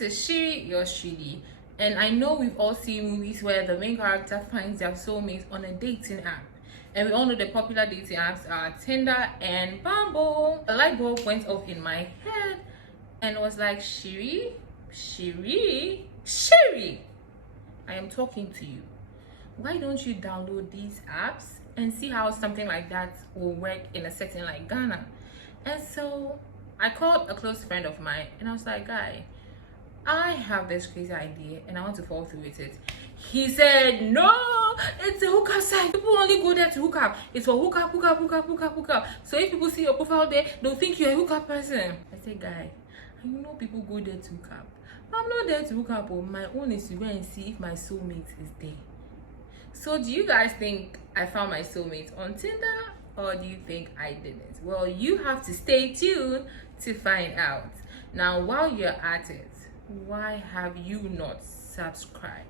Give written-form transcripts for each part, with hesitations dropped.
this is Shiri, your Shiri, and I know we've all seen movies where the main character finds their soulmate on a dating app. And we all know the popular dating apps are Tinder and Bumble. A light bulb went off in my head and was like, Shiri, Shiri, Shiri, I am talking to you. Why don't you download these apps and see how something like that will work in a setting like Ghana? And so I called a close friend of mine and I was like, guy, I have this crazy idea and I want to fall through with it. He said, no, it's a hookup site. People only go there to hook up. It's for hook up. So if people see your profile there, they'll think you're a hookup person. I said, guy, you know people go there to hook up. I'm not there to hook up. My own is to go and see if my soulmate is there. So do you guys think I found my soulmate on Tinder, or do you think I didn't? Well, you have to stay tuned to find out. Now, while you're at it, why have you not subscribed?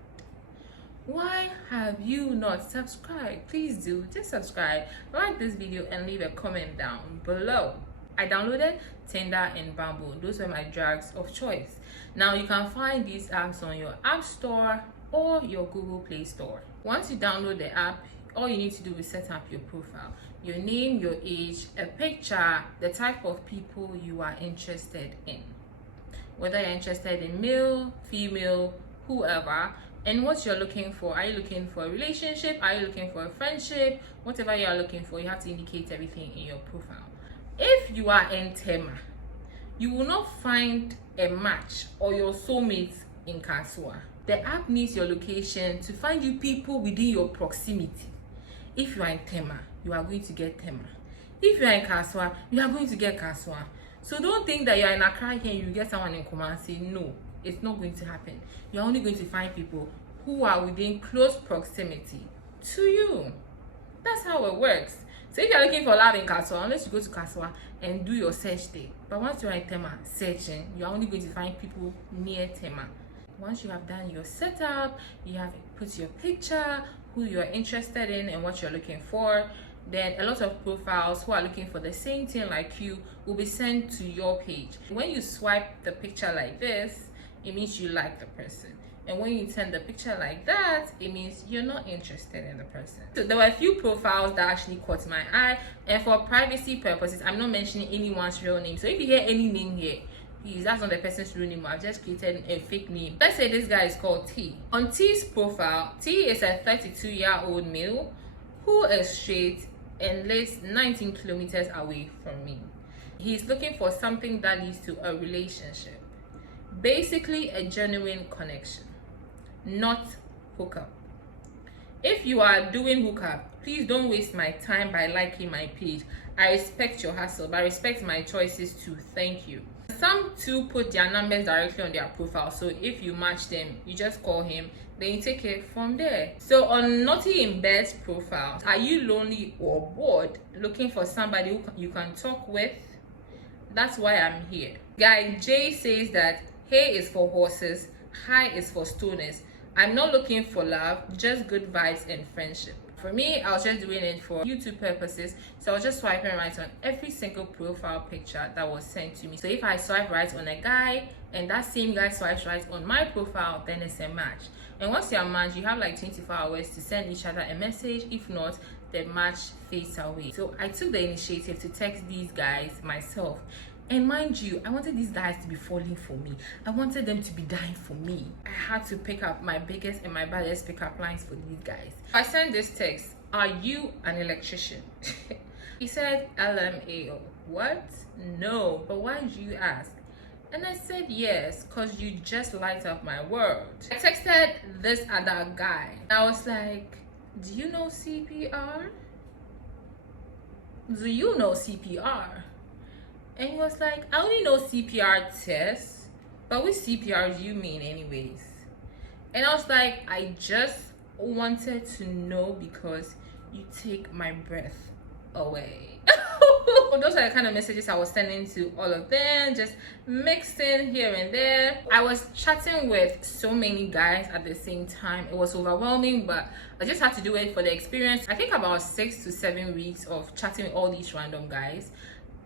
Why have you not subscribed? Please do, just subscribe, like this video, and leave a comment down below. I downloaded Tinder and Bumble. Those were my drugs of choice. Now you can find these apps on your App Store or your Google Play Store. Once you download the app, all you need to do is set up your profile, your name, your age, a picture, the type of people you are interested in, whether you're interested in male, female, whoever, and what you're looking for. Are you looking for a relationship? Are you looking for a friendship? Whatever you are looking for, you have to indicate everything in your profile. If you are in Tema, you will not find a match or your soulmate in Kaswa. The app needs your location to find you people within your proximity. If you are in Tema, you are going to get Tema. If you are in Kaswa, you are going to get Kaswa. So don't think that you are in Accra here and you get someone in Kumasi. No, it's not going to happen. You're only going to find people who are within close proximity to you. That's how it works. So if you're looking for love in Kaswa, unless you go to Kaswa and do your search there. But once you're in Tema searching, you're only going to find people near Tema. Once you have done your setup, you have put your picture, who you're interested in and what you're looking for, then a lot of profiles who are looking for the same thing like you will be sent to your page. When you swipe the picture like this, it means you like the person. And when you turn the picture like that, it means you're not interested in the person. So there were a few profiles that actually caught my eye, and for privacy purposes, I'm not mentioning anyone's real name. So if you hear any name here, please, that's not the person's real name. I've just created a fake name. Let's say this guy is called T. On T's profile, T is a 32-year-old male who is straight and lives 19 kilometers away from me. He's looking for something that leads to a relationship. Basically, a genuine connection, not hookup. If you are doing hookup, please don't waste my time by liking my page. I respect your hustle, but I respect my choices too. Thank you. Some too put their numbers directly on their profile, so if you match them, you just call him, then you take it from there. So on Naughty in Bed's profile, are you lonely or bored, looking for somebody who you can talk with? That's why I'm here. Guy J says that hey is for horses, hi is for stoners. I'm not looking for love, just good vibes and friendship. For me, I was just doing it for YouTube purposes, so I was just swiping right on every single profile picture that was sent to me. So if I swipe right on a guy and that same guy swipes right on my profile, then it's a match. And once you're matched, you have like 24 hours to send each other a message. If not, the match fades away. So I took the initiative to text these guys myself. And mind you, I wanted these guys to be falling for me. I wanted them to be dying for me. I had to pick up my biggest and my baddest pickup lines for these guys. I sent this text, are you an electrician? He said, LMAO. What? No, but why did you ask? And I said, yes, because you just light up my world. I texted this other guy. I was like, do you know CPR? Do you know CPR? And he was like, I only know CPR tests, but which CPR do you mean anyways? And I was like, I just wanted to know because you take my breath away. Those are the kind of messages I was sending to all of them, just mixing here and there. I was chatting with so many guys at the same time. It was overwhelming, but I just had to do it for the experience. I think about 6 to 7 weeks of chatting with all these random guys.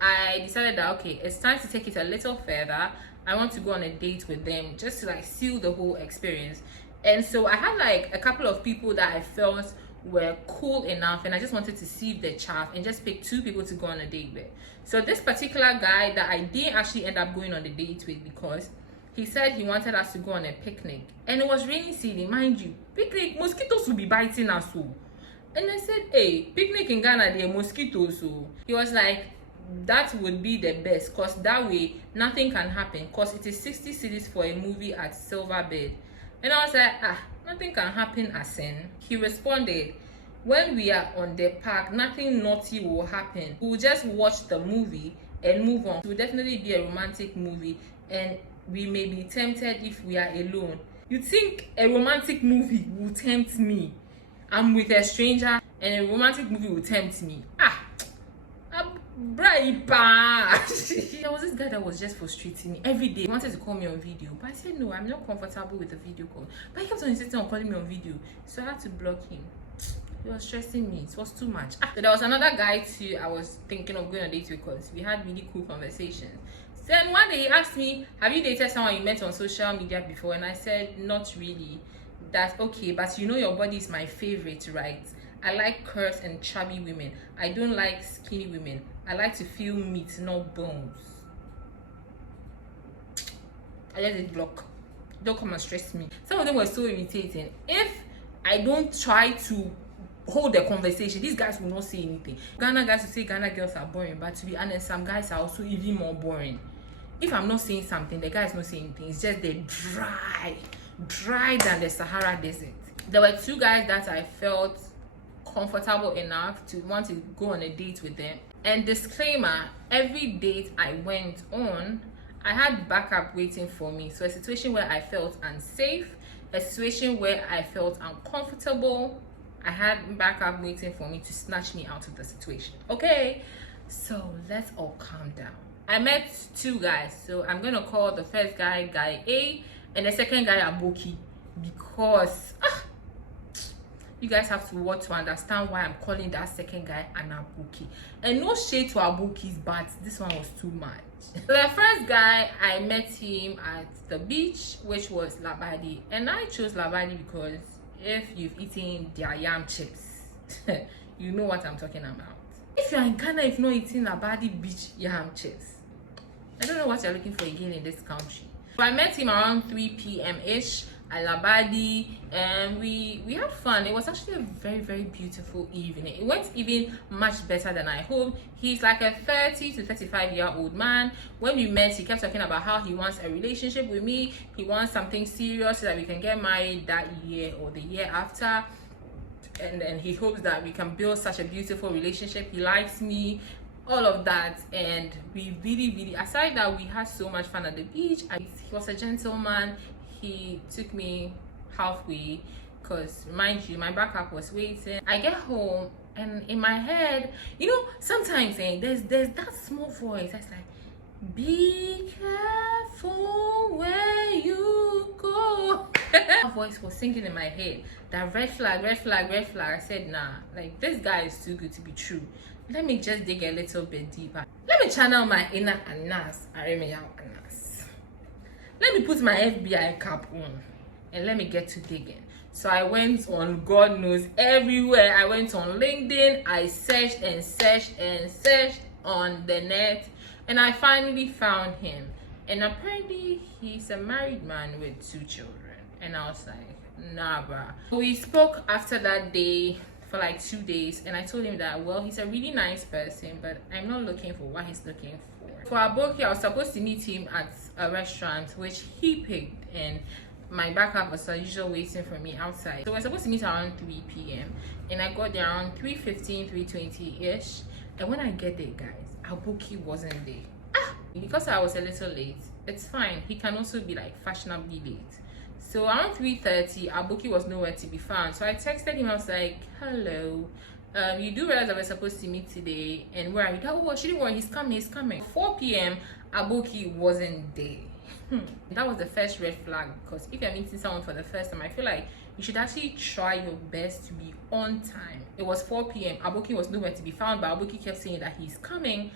I decided that okay, it's time to take it a little further. I want to go on a date with them just to like seal the whole experience. And so I had like a couple of people that I felt were cool enough, and I just wanted to sieve the chaff and just pick 2 people to go on a date with. So this particular guy that I didn't actually end up going on the date with, because he said he wanted us to go on a picnic, and it was raining season, mind you. Picnic, mosquitoes will be biting us. So, and I said, hey, picnic in Ghana, there are mosquitoes. So he was like, that would be the best, because that way nothing can happen, because it is 60 cedis for a movie at Silverbird. And I was like, nothing can happen as in. He responded, when we are on the park, nothing naughty will happen. We'll just watch the movie and move on. It will definitely be a romantic movie, and we may be tempted if we are alone. You think a romantic movie will tempt me? I'm with a stranger and a romantic movie will tempt me. There was this guy that was just frustrating me every day. He wanted to call me on video, but I said no, I'm not comfortable with a video call. But he kept on insisting on calling me on video, so I had to block him. It was stressing me. It was too much. So there was another guy too I was thinking of going on dates with, because we had really cool conversations. Then one day he asked me, have you dated someone you met on social media before? And I said, not really. That's okay, but you know your body is my favorite, right? I like curves and chubby women. I don't like skinny women. I like to feel meat, not bones. I just did block. Don't come and stress me. Some of them were so irritating. If I don't try to hold the conversation, these guys will not say anything. Ghana guys will say Ghana girls are boring, but to be honest, some guys are also even more boring. If I'm not saying something, the guys not saying anything. It's just they're dry than the Sahara Desert. There were 2 guys that I felt comfortable enough to want to go on a date with them. And disclaimer, every date I went on, I had backup waiting for me. So a situation where I felt unsafe, a situation where I felt uncomfortable, I had backup waiting for me to snatch me out of the situation. Okay, so let's all calm down. I met 2 guys, so I'm gonna call the first guy Guy A and the second guy Aboki, because you guys have to understand why I'm calling that second guy an Aboki. And no shade to Abokis, but this one was too much. So the first guy, I met him at the beach, which was Labadi, and I chose Labadi because if you've eaten their yam chips, you know what I'm talking about. If you're in Ghana, if not eating Labadi beach yam chips, I don't know what you're looking for again in this country. So I met him around 3 p.m. ish at Labadi, and we had fun. It was actually a very, very beautiful evening. It went even much better than I hoped. He's like a 30 to 35-year-old man. When we met, he kept talking about how he wants a relationship with me. He wants something serious so that we can get married that year or the year after. And then he hopes that we can build such a beautiful relationship. He likes me, all of that. And we really, aside that, we had so much fun at the beach. He was a gentleman. He took me halfway, because mind you, my backup was waiting. I get home, and in my head, you know, sometimes there's that small voice that's like, be careful where you go. That voice was singing in my head, that red flag. I said, nah, like, this guy is too good to be true. Let me just dig a little bit deeper. Let me channel my inner Anas. Let me put my FBI cap on and let me get to digging. So I went on God knows everywhere. I went on LinkedIn. I searched on the net, and I finally found him. And apparently he's a married man with 2 children. And I was like, nah, bruh. So we spoke after that day for like 2 days, and I told him that, well, he's a really nice person, but I'm not looking for what he's looking for. For Aboki, I was supposed to meet him at a restaurant, which he picked, and my backup was as usual waiting for me outside. So we're supposed to meet around 3 p.m. and I got there around 3:15, 3:20-ish. And when I get there, guys, Aboki wasn't there. Because I was a little late, it's fine. He can also be like fashionably late. So around 3:30, Aboki was nowhere to be found. So I texted him. I was like, hello, you do realize that we're supposed to meet today, and where are you? Oh, well, she didn't worry, he's coming. 4 p.m, Aboki wasn't there. That was the first red flag, because if you're meeting someone for the first time, I feel like you should actually try your best to be on time. It was 4 p.m, Aboki was nowhere to be found, but Aboki kept saying that he's coming.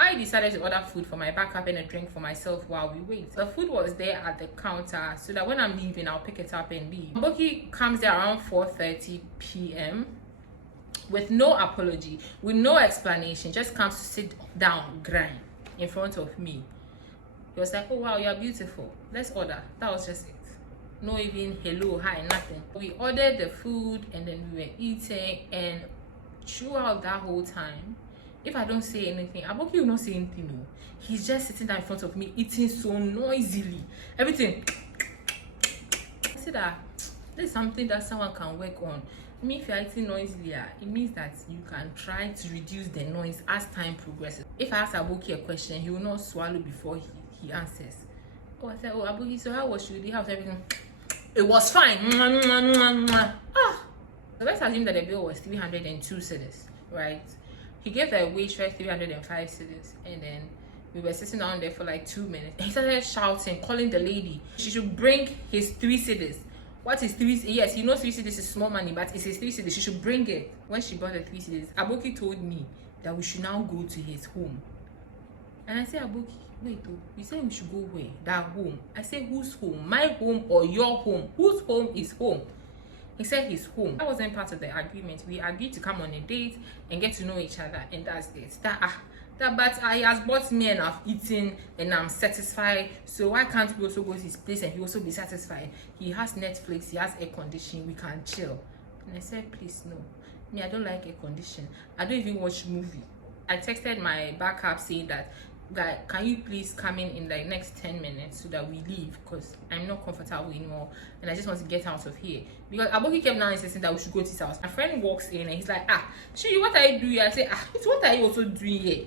I decided to order food for my backup and a drink for myself while we wait. The food was there at the counter so that when I'm leaving, I'll pick it up and leave. Aboki comes there around 4:30 p.m. with no apology, with no explanation, just comes to sit down, grind in front of me. He was like, oh wow, you're beautiful. Let's order. That was just it. No even hello, hi, nothing. We ordered the food and then we were eating, and throughout that whole time, if I don't say anything, Aboki will not say anything. No. He's just sitting there in front of me, eating so noisily. Everything. I said that this is something that someone can work on. I mean, if you're eating noisily, it means that you can try to reduce the noise as time progresses. If I ask Aboki a question, he will not swallow before he answers. Oh, I said, oh, Aboki, so how was you? How's everything? It was fine. Ah. So let's assume that the bill was 302 cedis, right? He gave the waitress 305 cedis, and then we were sitting down there for like 2 minutes. He started shouting, calling the lady. She should bring his 3 cedis. What is 3? Yes, you know 3 cedis is small money, but it's his 3 cedis. She should bring it. When she brought the 3 cedis, Aboki told me that we should now go to his home. And I said, Aboki, wait, you said we should go where? That home. I said, whose home? My home or your home? Whose home is home? He said his home. That wasn't part of the agreement. We agreed to come on a date and get to know each other, and that's it. But he has bought me and I've eaten and I'm satisfied. So why can't we also go to his place and he also be satisfied? He has Netflix, he has air conditioning, we can chill. And I said, please no. Me, I don't like air conditioning. I don't even watch movie. I texted my backup saying that, guy, can you please come in the next 10 minutes so that we leave, because I'm not comfortable anymore and I just want to get out of here. Because Aboki kept now insisting that we should go to his house. My friend walks in and he's like, Shiri, what are you doing? I say, what are you also doing here?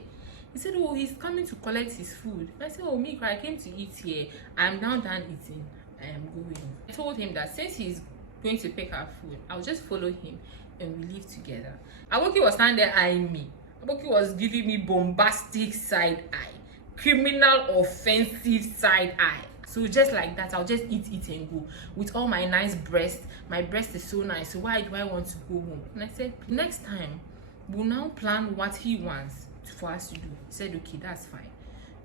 He said, oh, he's coming to collect his food. And I said, oh, me, I came to eat here. I'm now done eating. I am going. I told him that since he's going to pick our food, I'll just follow him and we leave together. Aboki was standing there eyeing me. Aboki was giving me bombastic side eye, criminal offensive side eye. So just like that, I'll just eat and go with all my nice breast. My breast is so nice, so why do I want to go home? And I said, next time we'll now plan what he wants for us to do. He said, okay, that's fine.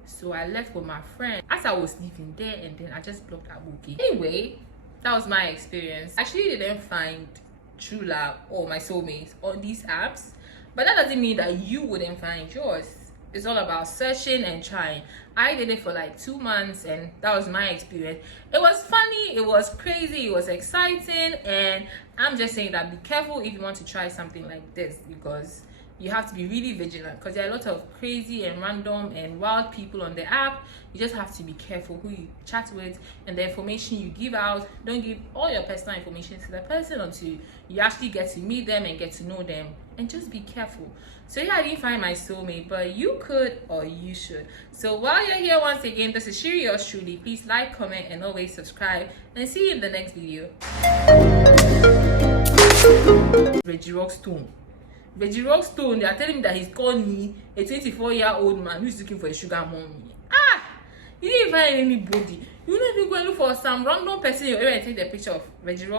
So I left with my friend. As I was leaving there, and then I just blocked Aboki. Anyway, that was my experience. I actually didn't find true love or my soulmate on these apps, but that doesn't mean that you wouldn't find yours. It's all about searching and trying. I did it for like 2 months and that was my experience. It was funny, it was crazy, it was exciting, and I'm just saying that be careful if you want to try something like this, because you have to be really vigilant, because there are a lot of crazy and random and wild people on the app. You just have to be careful who you chat with and the information you give out. Don't give all your personal information to the person until you actually get to meet them and get to know them, and just be careful. So yeah, I didn't find my soulmate, but you could or you should. So while you're here, once again, this is Shiri, yours truly. Please like, comment, and always subscribe, and see you in the next video. Reggie Rockstone. Reggie Rockstone, they are telling me that he's called me a 24-year-old man who's looking for a sugar mommy. You didn't find anybody. You need to go and look for some random person in your area and take the picture of Reggie Rockstone.